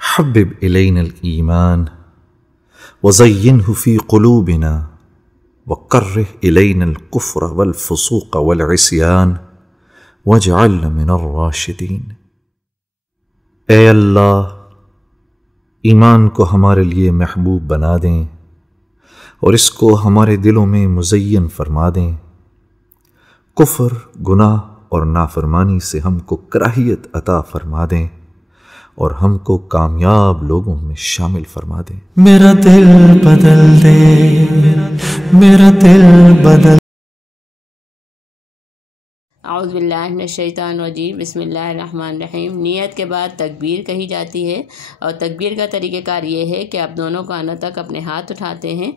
حبب إلينا الإيمان وزينه في قلوبنا وكره إلينا الكفر والفسوق والعصيان واجعلنا من الراشدين۔ اے اللہ، ایمان کو ہمارے لیے محبوب بنا دیں اور اس کو ہمارے دلوں میں مزین فرما دیں۔ کفر، گناہ اور نافرمانی سے ہم کو کراہیت عطا فرما دیں اور ہم کو کامیاب لوگوں میں شامل فرما دیں۔ میرا دل بدل دے، میرا دل بدل۔ اعوذ باللہ من الشیطان الرجیم، بسم اللہ الرحمن الرحیم۔ نیت کے بعد تکبیر کہی جاتی ہے، اور تکبیر کا طریقہ کار یہ ہے کہ آپ دونوں کانوں تک اپنے ہاتھ اٹھاتے ہیں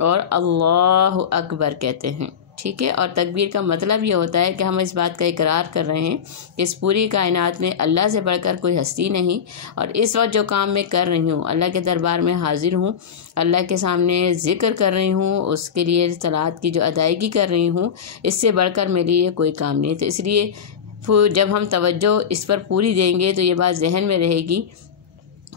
اور اللہ اکبر کہتے ہیں، ٹھیک ہے۔ اور تکبیر کا مطلب یہ ہوتا ہے کہ ہم اس بات کا اقرار کر رہے ہیں کہ اس پوری کائنات میں اللہ سے بڑھ کر کوئی ہستی نہیں، اور اس وقت جو کام میں کر رہی ہوں، اللہ کے دربار میں حاضر ہوں، اللہ کے سامنے ذکر کر رہی ہوں، اس کے لیے صلوات کی جو ادائیگی کر رہی ہوں، اس سے بڑھ کر میرے لیے کوئی کام نہیں۔ تو اس لیے جب ہم توجہ اس پر پوری دیں گے تو یہ بات ذہن میں رہے گی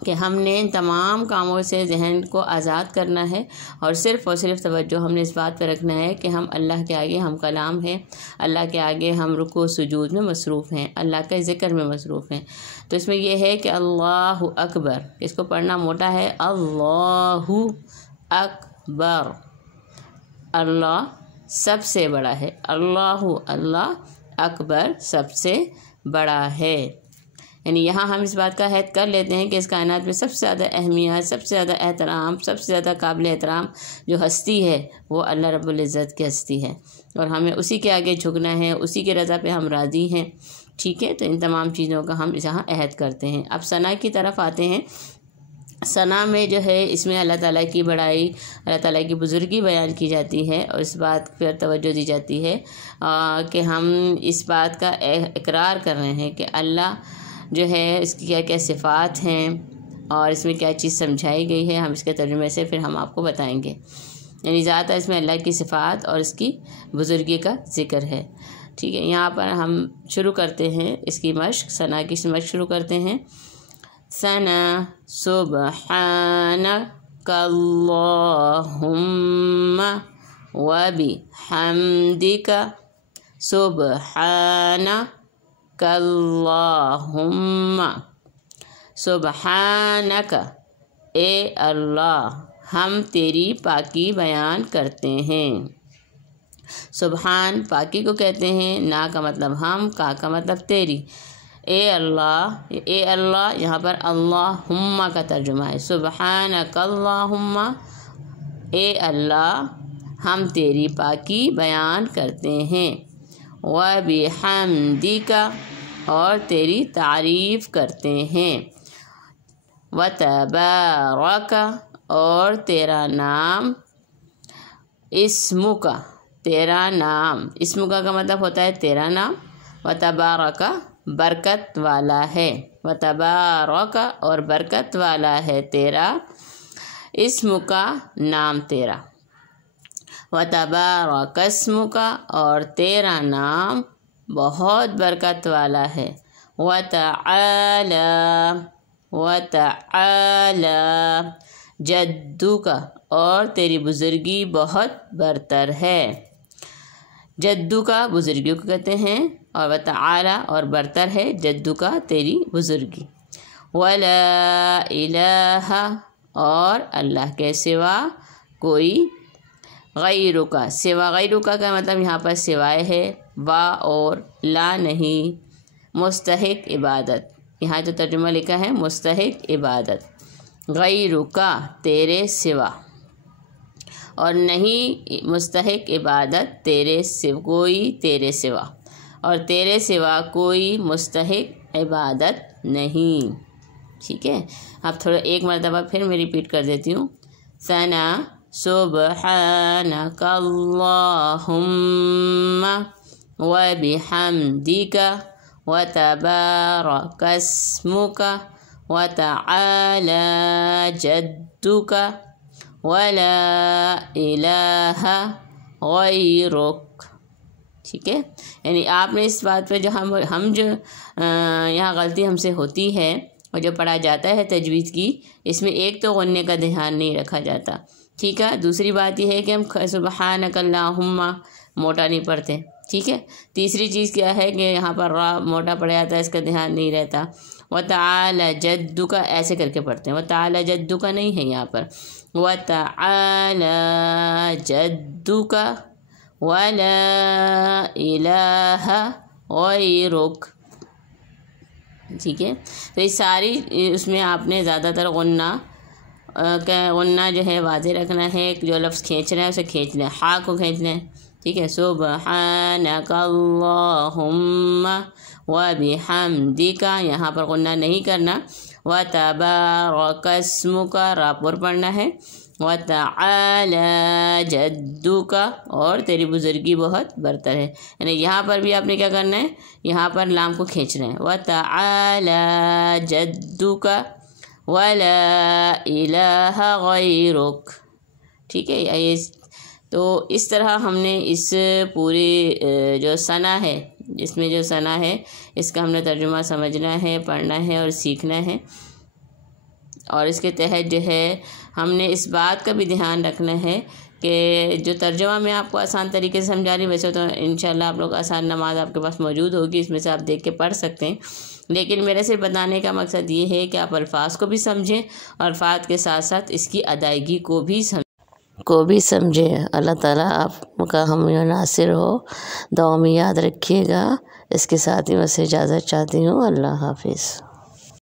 کہ ہم نے ان تمام کاموں سے ذہن کو آزاد کرنا ہے، اور صرف توجہ ہم نے اس بات پہ رکھنا ہے کہ ہم اللہ کے آگے ہم کلام ہیں، اللہ کے آگے ہم رکوع سجود میں مصروف ہیں، اللہ کے ذکر میں مصروف ہیں۔ تو اس میں یہ ہے کہ اللہ اکبر، اس کو پڑھنا موٹا ہے، اللہ اکبر، اللہ سب سے بڑا ہے، اللہ اکبر سب سے بڑا ہے۔ یعنی یہاں ہم اس بات کا عہد کر لیتے ہیں کہ اس کائنات میں سب سے زیادہ اہمیت، سب سے زیادہ احترام، سب سے زیادہ قابل احترام جو ہستی ہے وہ اللہ رب العزت کی ہستی ہے، اور ہمیں اسی کے آگے جھکنا ہے، اسی کے رضا پہ ہم راضی ہیں، ٹھیک ہے۔ تو ان تمام چیزوں کا ہم یہاں عہد کرتے ہیں۔ اب ثنا کی طرف آتے ہیں۔ ثنا میں جو ہے اس میں اللہ تعالیٰ کی بڑائی، اللہ تعالیٰ کی بزرگی بیان کی جاتی ہے، اور اس بات پر توجہ دی جاتی ہے کہ ہم اس بات کا اقرار کر رہے ہیں کہ اللہ جو ہے اس کی کیا کیا صفات ہیں اور اس میں کیا چیز سمجھائی گئی ہے، ہم اس کے ترجمے سے پھر ہم آپ کو بتائیں گے۔ یعنی زیادہ اس میں اللہ کی صفات اور اس کی بزرگی کا ذکر ہے، ٹھیک ہے۔ یہاں پر ہم شروع کرتے ہیں اس کی مشق، ثنا کی مشق شروع کرتے ہیں۔ ثنا سبحانک اللہم وبحمدک، سبحانک اللہم، سبحانک اے اللہ، ہم تیری پاکی بیان کرتے ہیں۔ سبحان پاکی کو کہتے ہیں، نا کا مطلب ہم، کا مطلب تیری۔ اے اللہ یہاں پر اللہم کا ترجمہ ہے، سبحانک اللہم، اے اللہ ہم تیری پاکی بیان کرتے ہیں، وبحمدک اور تیری تعریف کرتے ہیں، وتبارک اور تیرا نام، اسمک تیرا نام، اسمک کا مطلب ہوتا ہے تیرا نام، وتبارک برکت والا ہے، وتبارک اور برکت والا ہے تیرا، اسمک نام تیرا، وتبارک اسمک اور تیرا نام بہت برکت والا ہے، وتعالی جدک اور تیری بزرگی بہت برتر ہے۔ جدو کا بزرگی کو کہتے ہیں، اور وتعالی اور برتر ہے جدو کا تیری بزرگی۔ ولا الہ اور اللہ کے سوا کوئی، غیرک سوا، غیرک کا مطلب یہاں پر سوائے ہے، وا اور لا نہیں، مستحق عبادت، یہاں جو ترجمہ لکھا ہے مستحق عبادت، غیرک تیرے سوا، اور نہیں مستحق عبادت تیرے سوا، کوئی تیرے سوا، اور تیرے سوا کوئی مستحق عبادت نہیں، ٹھیک ہے۔ اب تھوڑا ایک مرتبہ پھر میں ریپیٹ کر دیتی ہوں۔ ثنا سبحانک اللہم وبحمدک وتبارک اسمک وتعالی جدک ولا الہ غیرک، ٹھیک ہے۔ یعنی آپ نے اس بات پہ جو ہم جو یہاں غلطی ہم سے ہوتی ہے، اور جو پڑھا جاتا ہے تجوید کی، اس میں ایک تو غنّے کا دھیان نہیں رکھا جاتا، ٹھیک ہے۔ دوسری بات یہ ہے کہ ہم سبحانک اللہم موٹا نہیں پڑھتے، ٹھیک ہے۔ تیسری چیز کیا ہے کہ یہاں پر را موٹا پڑھا جاتا ہے، اس کا دھیان نہیں رہتا۔ وَتَعَالَى جَدُّكَ ایسے کر کے پڑھتے ہیں، وَتَعَالَى جَدُّكَ نہیں ہے یہاں پر، وَتَعَالَى جَدُّكَ وَلَا إِلَٰهَ غَيْرُكَ، ٹھیک ہے۔ تو یہ ساری اس میں آپ نے زیادہ تر غنّہ جو ہے واضح رکھنا ہے، جو لفظ کھینچنا ہے اسے کھینچنا ہے، ہا کو کھینچنا ہے، ٹھیک ہے۔ سبحانک اللہم وبحمدک، یہاں پر غنّہ نہیں کرنا۔ وتبارک اسمک، را پر پڑھنا ہے۔ وتعالی جدک، اور تیری بزرگی بہت برتر ہے، یعنی یہاں پر بھی آپ نے کیا کرنا ہے، یہاں پر لام کو کھینچنا ہے۔ وتعالی جدک ولا الہ غیرک، ٹھیک ہے۔ تو اس طرح ہم نے اس پوری جو ثنا ہے، اس میں جو ثنا ہے اس کا ہم نے ترجمہ سمجھنا ہے، پڑھنا ہے اور سیکھنا ہے۔ اور اس کے تحت جو ہے ہم نے اس بات کا بھی دھیان رکھنا ہے کہ جو ترجمہ میں آپ کو آسان طریقے سے سمجھا رہی، ویسے تو انشاءاللہ آپ لوگ آسان نماز آپ کے پاس موجود ہوگی، اس میں سے آپ دیکھ کے پڑھ سکتے ہیں، لیکن میرے سے بتانے کا مقصد یہ ہے کہ آپ الفاظ کو بھی سمجھیں اور الفاظ کے ساتھ ساتھ اس کی ادائیگی کو بھی سمجھیں۔ اللہ تعالیٰ آپ کا حامی و ناصر ہو، دعا میں یاد رکھیے گا۔ اس کے ساتھ ہی میں سے اجازت چاہتی ہوں، اللہ حافظ۔